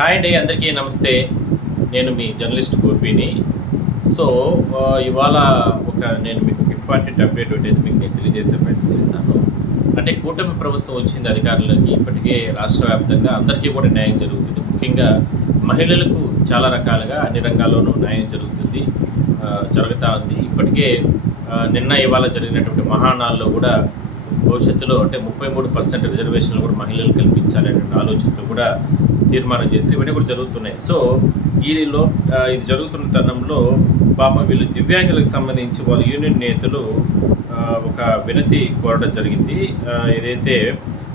Hi అండి, అందరికీ నమస్తే. నేను మీ జర్నలిస్ట్ గోపిని. సో ఇవాళ నేను మీకు ఒక ఇంపార్టెంట్ అప్డేట్ ఒకటి మీకు నేను తెలియజేసే ప్రయత్నం చేస్తాను. అంటే కూటమి ప్రభుత్వం వచ్చింది అధికారులకి. ఇప్పటికే రాష్ట్ర వ్యాప్తంగా అందరికీ కూడా న్యాయం జరుగుతుంది. ముఖ్యంగా మహిళలకు చాలా రకాలుగా అన్ని రంగాల్లోనూ న్యాయం జరుగుతూ ఉంది. ఇప్పటికే నిన్న ఇవాళ జరిగినటువంటి మహానాల్లో కూడా భవిష్యత్తులో అంటే 33% రిజర్వేషన్లు కూడా మహిళలు కల్పించాలనే ఆలోచనతో కూడా తీర్మానం చేసి ఇవన్నీ కూడా జరుగుతున్నాయి. సో ఇది జరుగుతున్న తరుణంలో పాపం వీళ్ళు దివ్యాంగులకు సంబంధించి వాళ్ళ యూనియన్ నేతలు ఒక వినతి కోరడం జరిగింది. ఏదైతే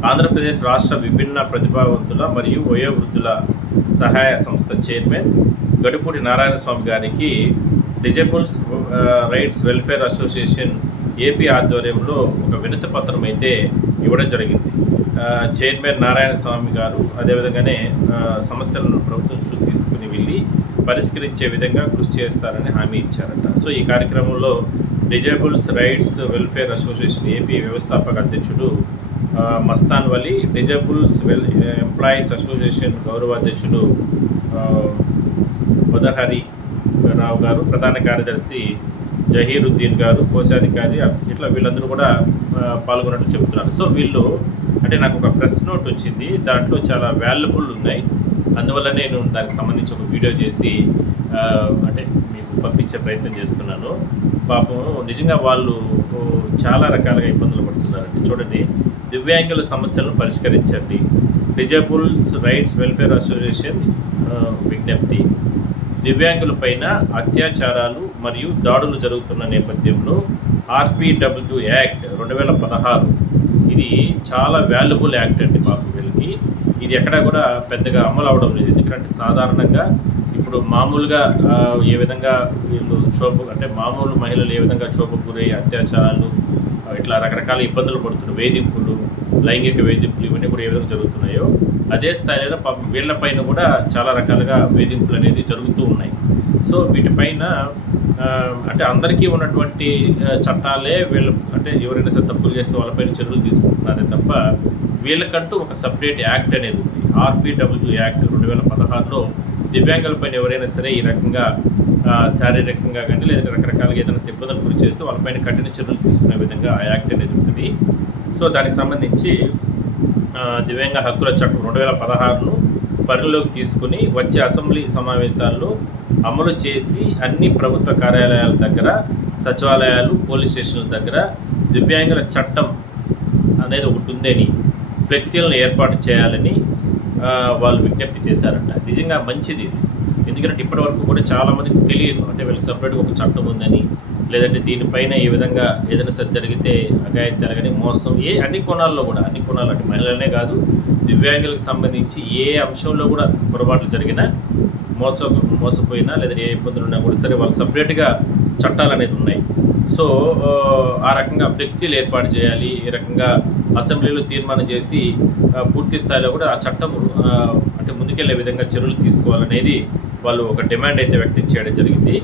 ఆంధ్రప్రదేశ్ రాష్ట్ర విభిన్న ప్రతిభావంతుల మరియు వయోవృద్ధుల సహాయ సంస్థ చైర్మన్ గడుపూడి నారాయణ స్వామి గారికి disables rights welfare association AP ఆధ్వర్యంలో ఒక వినతి పత్రం అయితే ఇవ్వడం జరిగింది. చైర్మన్ నారాయణ స్వామి గారు అదేవిధంగానే సమస్యలను ప్రభుత్వం దృష్టికి తీసుకుని వెళ్ళి పరిష్కరించే విధంగా కృషి చేస్తారని హామీ ఇచ్చారట. సో ఈ కార్యక్రమంలో disables rights welfare association AP వ్యవస్థాపక అధ్యక్షుడు మస్తాన్ వలి, డిజేబుల్స్ ఎంప్లాయీస్ అసోసియేషన్ గౌరవ అధ్యక్షుడు ఉదహరి రావు గారు, ప్రధాన కార్యదర్శి జహీరుద్దీన్ గారు, కోశాధికారి, ఇట్లా వీళ్ళందరూ కూడా పాల్గొన్నట్టు చెబుతున్నారు. సో వీళ్ళు అంటే నాకు ఒక ప్రెస్ నోట్ వచ్చింది, దాంట్లో చాలా వాల్యుబుల్ ఉన్నాయి. అందువల్ల నేను దానికి సంబంధించి ఒక వీడియో చేసి అంటే మీకు పంపించే ప్రయత్నం చేస్తున్నాను. పాపం నిజంగా వాళ్ళు చాలా రకాలుగా ఇబ్బందులు పడుతున్నారండి. చూడండి, దివ్యాంగుల సమస్యలను పరిష్కరించండి. డిజేబుల్స్ రైట్స్ వెల్ఫేర్ అసోసియేషన్ విజ్ఞప్తి: దివ్యాంగులపైన అత్యాచారాలు మరియు దాడులు జరుగుతున్న నేపథ్యంలో ఆర్పిడబ్ల్యూ యాక్ట్ 2016 ఇది చాలా వాల్యుబుల్ యాక్ట్ అండి. పాపం వీళ్ళకి ఇది ఎక్కడా కూడా పెద్దగా అమలు అవడం లేదు. ఎందుకంటే సాధారణంగా ఇప్పుడు మామూలుగా ఏ విధంగా వీళ్ళు మామూలు మహిళలు ఏ విధంగా క్షోభకు గురయ్యే అత్యాచారాలు, ఇట్లా రకరకాల ఇబ్బందులు పడుతున్నారు, వేధింపులు, లైంగిక వేధింపులు, ఇవన్నీ కూడా ఏ విధంగా జరుగుతున్నాయో అదే స్థాయిలో పాపం వీళ్ళపైన కూడా చాలా రకాలుగా వేధింపులు అనేది జరుగుతూ ఉన్నాయి. సో వీటిపైన అంటే అందరికీ ఉన్నటువంటి చట్టాలే వీళ్ళు అంటే ఎవరైనా సరే తప్పులు చేస్తే వాళ్ళపైన చర్యలు తీసుకుంటున్నారే తప్ప వీళ్ళకంటూ ఒక సపరేట్ యాక్ట్ అనేది ఉంది. ఆర్పిడబ్ల్యూ యాక్ట్ 2016లో దివ్యాంగులపైన ఎవరైనా సరే ఈ రకంగా శారీరకంగా కానీ లేదా రకరకాలుగా ఏదైనా ఇబ్బందులు గురి చేస్తే వాళ్ళపైన కఠిన చర్యలు తీసుకునే విధంగా ఆ యాక్ట్ అనేది ఉంటుంది. సో దానికి సంబంధించి దివ్యాంగ హక్కుల చట్టం 2016ను పరిగణలోకి తీసుకుని వచ్చే అసెంబ్లీ సమావేశాల్లో అమలు చేసి అన్ని ప్రభుత్వ కార్యాలయాల దగ్గర, సచివాలయాలు, పోలీస్ స్టేషన్ల దగ్గర దివ్యాంగుల చట్టం అనేది ఒకటి ఉందని ఫ్లెక్సీలను ఏర్పాటు చేయాలని వాళ్ళు విజ్ఞప్తి చేశారంట. నిజంగా మంచిది, ఎందుకంటే ఇప్పటివరకు కూడా చాలామందికి తెలియదు. అంటే వీళ్ళకి సపరేట్గా ఒక చట్టం ఉందని, లేదంటే దీనిపైన ఈ విధంగా ఏదైనా సరే జరిగితే అఘాయిత్యాలు కానీ మోసం అన్ని కోణాల్లో అంటే మహిళలనే కాదు, దివ్యాంగులకు సంబంధించి ఏ అంశంలో కూడా పొరపాట్లు జరిగినా, మోసపోయినా లేదా ఏ ఇబ్బందులు ఉన్నా కూడా సరే వాళ్ళకి సపరేట్గా చట్టాలు అనేది ఉన్నాయి. సో ఆ రకంగా ఫ్లెక్సీలు ఏర్పాటు చేయాలి. ఈ రకంగా అసెంబ్లీలో తీర్మానం చేసి పూర్తి స్థాయిలో కూడా ఆ చట్టం అంటే ముందుకెళ్లే విధంగా చర్యలు తీసుకోవాలనేది వాళ్ళు ఒక డిమాండ్ అయితే వ్యక్తం చేయడం జరిగింది.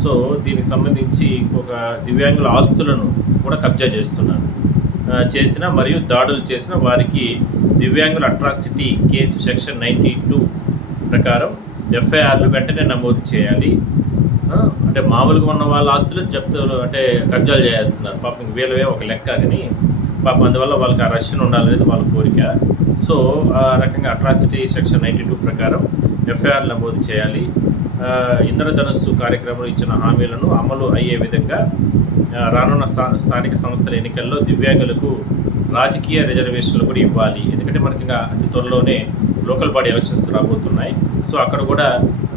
సో దీనికి సంబంధించి ఒక దివ్యాంగుల ఆస్తులను కూడా కబ్జా చేసిన మరియు దాడులు చేసిన వారికి దివ్యాంగుల అట్రాసిటీ కేసు సెక్షన్ 92 ప్రకారం ఎఫ్ఐఆర్లు వెంటనే నమోదు చేయాలి. అంటే మామూలుగా ఉన్న వాళ్ళ ఆస్తులు అంటే కబ్జాలు చేస్తున్నారు. పాపం వీళ్ళవే ఒక లెక్క కానీ పాపం అందువల్ల వాళ్ళకి ఆ రక్షణ ఉండాలనేది వాళ్ళ కోరిక. సో ఆ రకంగా అట్రాసిటీ సెక్షన్ 92 ప్రకారం ఎఫ్ఐఆర్ నమోదు చేయాలి. ఇంద్రధనస్సు కార్యక్రమంలో ఇచ్చిన హామీలను అమలు అయ్యే విధంగా రానున్న స్థానిక సంస్థల ఎన్నికల్లో దివ్యాంగులకు రాజకీయ రిజర్వేషన్లు కూడా ఇవ్వాలి. ఎందుకంటే మనకి ఇంకా అతి త్వరలోనే లోకల్ బాడీ ఎలక్షన్స్ రాబోతున్నాయి. సో అక్కడ కూడా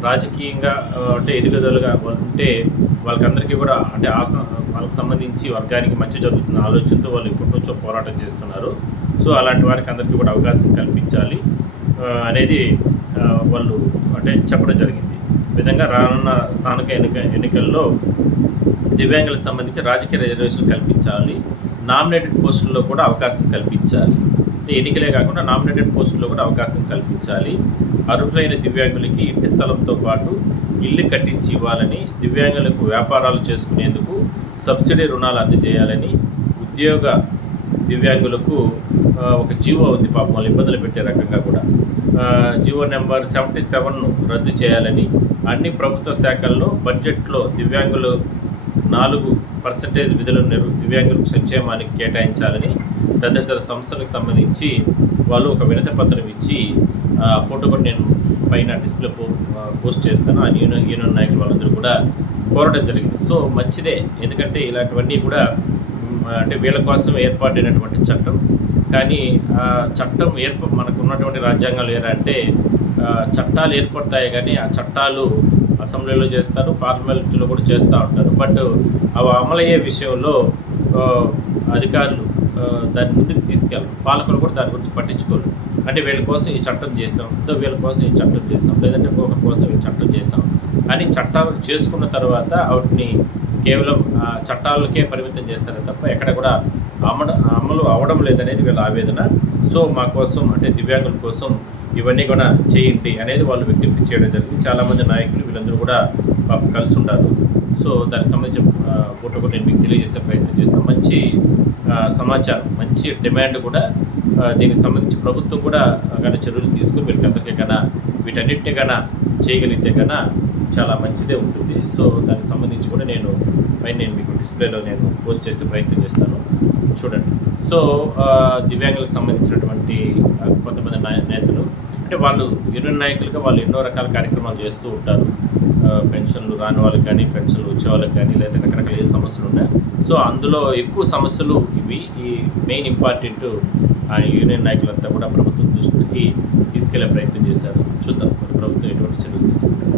రాజకీయంగా అంటే ఎదుగుదలగా ఉంటే వాళ్ళకందరికీ కూడా అంటే వాళ్ళకి సంబంధించి వర్గానికి మంచి జరుగుతున్న ఆలోచనతో వాళ్ళు ఇప్పటి నుంచో పోరాటం చేస్తున్నారు. సో అలాంటి వారికి అందరికీ కూడా అవకాశం కల్పించాలి అనేది వాళ్ళు అంటే చెప్పడం జరిగింది. విధంగా రానున్న స్థానిక ఎన్నికల్లో దివ్యాంగులకు సంబంధించి రాజకీయ రిజర్వేషన్ కల్పించాలి. నామినేటెడ్ పోస్టుల్లో కూడా అవకాశం కల్పించాలి. ఎన్నికలే కాకుండా నామినేటెడ్ పోస్టుల్లో కూడా అవకాశం కల్పించాలి. అర్హులైన దివ్యాంగులకి ఇంటి స్థలంతో పాటు ఇల్లు కట్టించి ఇవ్వాలని, దివ్యాంగులకు వ్యాపారాలు చేసుకునేందుకు సబ్సిడీ రుణాలు అందజేయాలని, ఉద్యోగ దివ్యాంగులకు ఒక జీవో ఉంది, పాపం వాళ్ళు ఇబ్బందులు పెట్టే రకంగా కూడా జీవో నెంబర్ 77ను రద్దు చేయాలని, అన్ని ప్రభుత్వ శాఖల్లో బడ్జెట్లో దివ్యాంగులు 4% విధులను దివ్యాంగుల సంక్షేమానికి కేటాయించాలని తదితర సంస్థలకు సంబంధించి వాళ్ళు ఒక వినతి పత్రం ఇచ్చి ఫోటో కూడా నేను పైన డిస్ప్లే పోస్ట్ చేస్తాను. ఆ యూనియన్ నాయకులు వాళ్ళందరూ కూడా కోరడం జరిగింది. సో మంచిదే, ఎందుకంటే ఇలాంటివన్నీ కూడా అంటే వీళ్ళ కోసం ఏర్పాటైనటువంటి చట్టం. కానీ చట్టం మనకు ఉన్నటువంటి రాజ్యాంగాలు ఏంటంటే చట్టాలు ఏర్పడతాయి, కానీ ఆ చట్టాలు అసెంబ్లీలో చేస్తారు, పార్లమెంట్లో కూడా చేస్తూ ఉంటారు. బట్ అవి అమలయ్యే విషయంలో అధికారులు దాన్ని ముందుకు తీసుకెళ్ళరు, పాలకులు కూడా దాని గురించి పట్టించుకోరు. అంటే వీళ్ళ కోసం ఈ చట్టం చేసాం, వీళ్ళ కోసం ఈ చట్టం చేసాం, లేదంటే ఇంకొకరి కోసం ఈ చట్టం చేసాం అని చట్టాలు చేసుకున్న తర్వాత వాటిని కేవలం చట్టాలకే పరిమితం చేస్తారే తప్ప ఎక్కడ కూడా అమలు అవ్వడం లేదనేది వీళ్ళ ఆవేదన. సో మా కోసం అంటే దివ్యాంగుల కోసం ఇవన్నీ కూడా చేయండి అనేది వాళ్ళు విజ్ఞప్తి చేయడం జరిగింది. చాలామంది నాయకులు వీళ్ళందరూ కూడా కలిసి ఉంటారు. సో దానికి సంబంధించిన ఫోటో కూడా నేను మీకు తెలియజేసే ప్రయత్నం చేస్తాను. మంచి సమాచారం, మంచి డిమాండ్ కూడా దీనికి సంబంధించి ప్రభుత్వం కూడా కానీ చర్యలు తీసుకుని వీళ్ళకందరికీ కన్నా వీటన్నిటినీ కన్నా చేయగలిగితే కన్నా చాలా మంచిదే ఉంటుంది. సో దానికి సంబంధించి కూడా నేను మీకు డిస్ప్లేలో నేను పోస్ట్ చేసే ప్రయత్నం చేస్తాను, చూడండి. సో దివ్యాంగులకు సంబంధించినటువంటి కొంతమంది నేతలు అంటే వాళ్ళు యూనియన్ నాయకులుగా వాళ్ళు ఎన్నో రకాల కార్యక్రమాలు చేస్తూ ఉంటారు. పెన్షన్లు రాని వాళ్ళకి కానీ, పెన్షన్లు వచ్చే వాళ్ళకి కానీ, లేదా రకరకాల ఏ సమస్యలు ఉన్నాయి. సో అందులో ఎక్కువ సమస్యలు ఇవి. ఈ మెయిన్ ఇంపార్టెంట్ ఆ యూనియన్ నాయకులంతా కూడా ప్రభుత్వం దృష్టికి తీసుకెళ్లే ప్రయత్నం చేశారు. చూద్దాం ప్రభుత్వం ఎటువంటి చర్యలు తీసుకుంటారు.